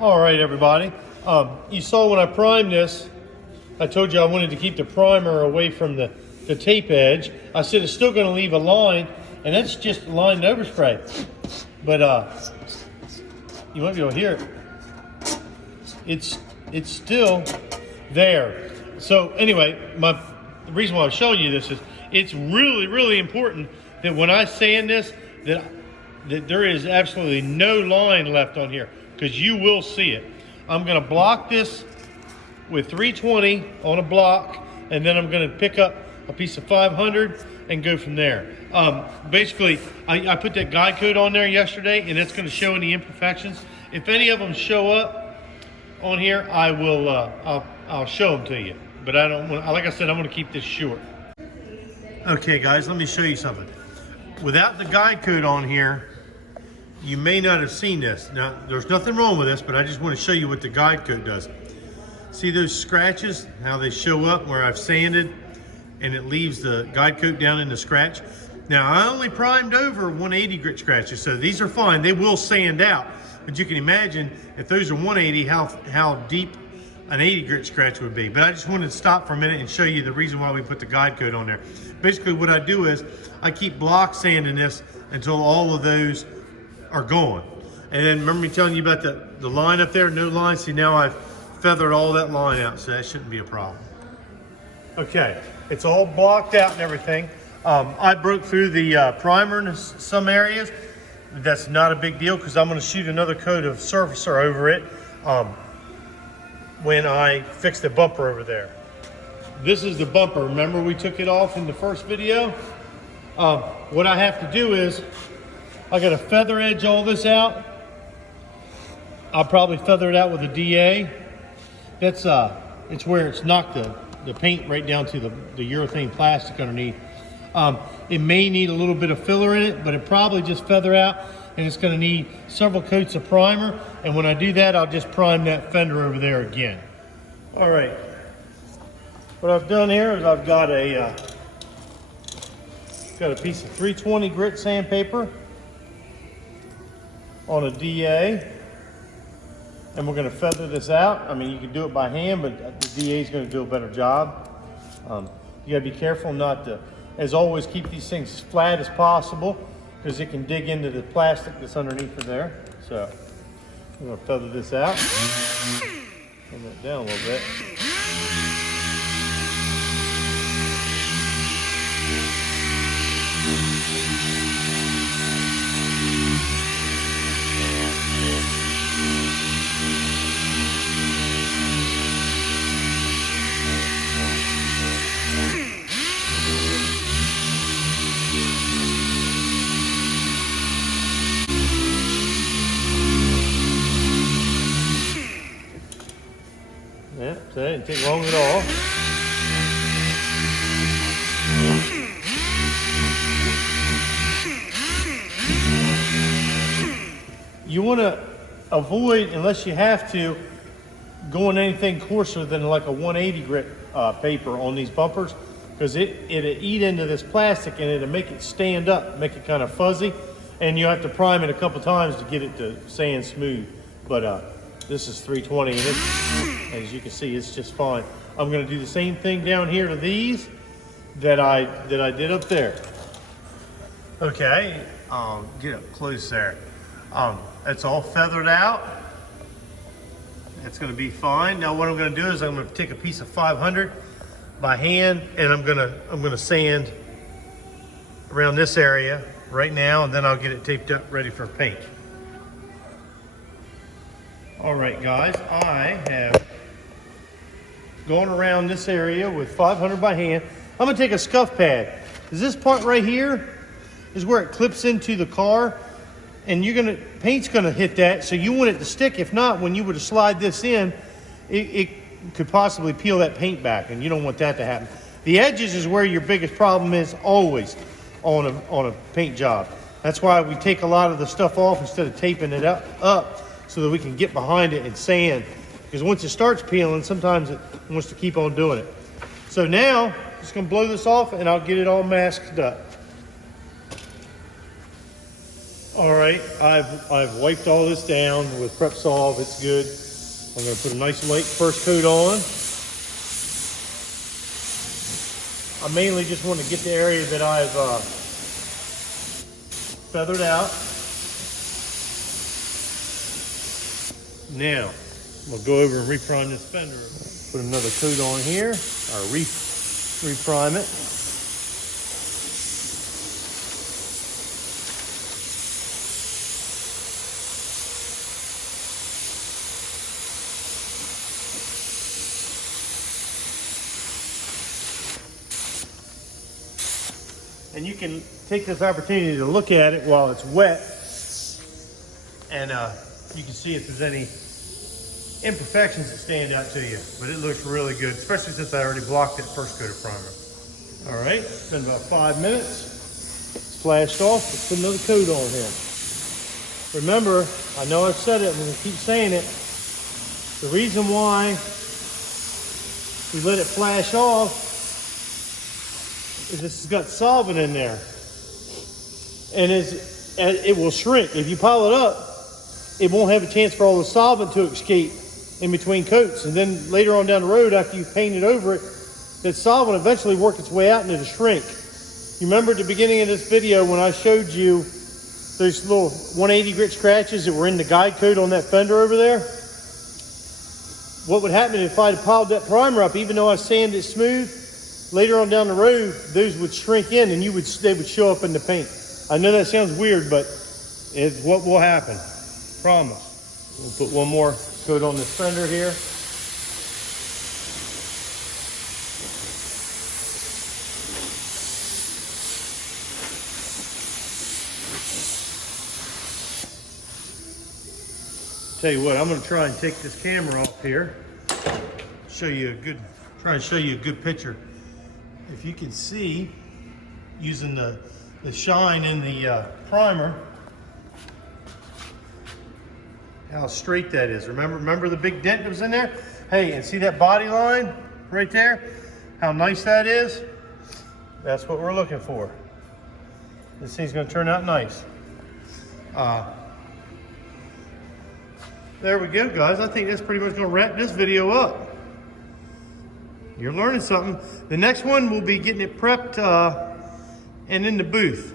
All right, everybody. You saw when I primed this, I told you I wanted to keep the primer away from the tape edge. I said it's still going to leave a line, and that's just line and overspray. But you won't be able to hear it. It's still there. So anyway, the reason why I'm showing you this is it's really important that when I sand this, that there is absolutely no line left on here, because you will see it. I'm going to block this with 320 on a block, and then I'm going to pick up a piece of 500 and go from there. Basically, I put that guide code on there yesterday, and it's going to show any imperfections. If any of them show up on here, I will I'll show them to you. But I don't want, like I said, I'm going to keep this short. Okay, guys, let me show you something. Without the guide code on here, you may not have seen this. Now, there's nothing wrong with this, but I just want to show you what the guide code does. See those scratches, how they show up where I've sanded and it leaves the guide coat down in the scratch? Now, I only primed over 180 grit scratches, so these are fine. They will sand out, but you can imagine if those are 180, how deep an 80 grit scratch would be. But I just wanted to stop for a minute and show you the reason why we put the guide coat on there. Basically, what I do is I keep block sanding this until all of those are gone. And then remember me telling you about the line up there, no line? See, now I've feathered all that line out, so that shouldn't be a problem. Okay, it's all blocked out and everything. I broke through the primer in some areas. That's not a big deal, because I'm going to shoot another coat of surfacer over it when I fix the bumper over there. This is the bumper. Remember we took it off in the first video? What I have to do is I got to feather edge all this out. I'll probably feather it out with a DA. That's it's where it's knocked the paint right down to the urethane plastic underneath. It may need a little bit of filler in it, but it probably just feather out, and it's going to need several coats of primer. And when I do that, I'll just prime that fender over there again. All right. What I've done here is I've got a piece of 320 grit sandpaper on a DA, and we're going to feather this out. I mean, you can do it by hand, but the DA is going to do a better job. You got to be careful not to, as always, keep these things as flat as possible, because it can dig into the plastic that's underneath of there. So I'm going to feather this out. Bring that down a little bit. Yeah, so it didn't take long at all. You want to avoid, unless you have to, going anything coarser than like a 180 grit paper on these bumpers, because it'll eat into this plastic and it'll make it stand up, make it kind of fuzzy, and you have to prime it a couple times to get it to sand smooth. But this is 320, and as you can see, it's just fine. I'm going to do the same thing down here to these that I did up there. Okay, get up close there. It's all feathered out. It's going to be fine. Now what I'm going to do is I'm going to take a piece of 500 by hand, and I'm going to sand around this area right now, and then I'll get it taped up ready for paint. All right, guys, I have gone around this area with 500 by hand. I'm going to take a scuff pad. This part right here is where it clips into the car, and paint's gonna hit that, so you want it to stick. If not, when you were to slide this in, it could possibly peel that paint back, and you don't want that to happen. The edges is where your biggest problem is always on a paint job. That's why we take a lot of the stuff off instead of taping it up so that we can get behind it and sand. Because once it starts peeling, sometimes it wants to keep on doing it. So now, I'm just gonna blow this off and I'll get it all masked up. All right, I've wiped all this down with Prep Solve. It's good. I'm going to put a nice light first coat on. I mainly just want to get the area that I've feathered out. Now, we'll go over and reprime this fender. Put another coat on here, or reprime it. And you can take this opportunity to look at it while it's wet, and you can see if there's any imperfections that stand out to you. But it looks really good, especially since I already blocked it first coat of primer. All right, it's been about 5 minutes. It's flashed off. Let's put another coat on here. Remember, I know I've said it, I'm going to keep saying it. The reason why we let it flash off is this has got solvent in there, and it will shrink. If you pile it up, it won't have a chance for all the solvent to escape in between coats, and then later on down the road, after you've painted over it, that solvent eventually work its way out and it'll shrink. You remember at the beginning of this video when I showed you those little 180 grit scratches that were in the guide coat on that fender over there? What would happen if I had piled that primer up, even though I sanded it smooth? Later on down the road, those would shrink in and they would show up in the paint. I know that sounds weird, but it's what will happen. Promise. We'll put one more coat on this fender here. Tell you what, I'm going to try and take this camera off here. Try and show you a good picture. If you can see, using the shine in the primer, how straight that is. Remember the big dent that was in there? Hey, and see that body line right there? How nice that is? That's what we're looking for. This thing's gonna turn out nice. There we go, guys. I think that's pretty much gonna wrap this video up. You're learning something. The next one will be getting it prepped and in the booth.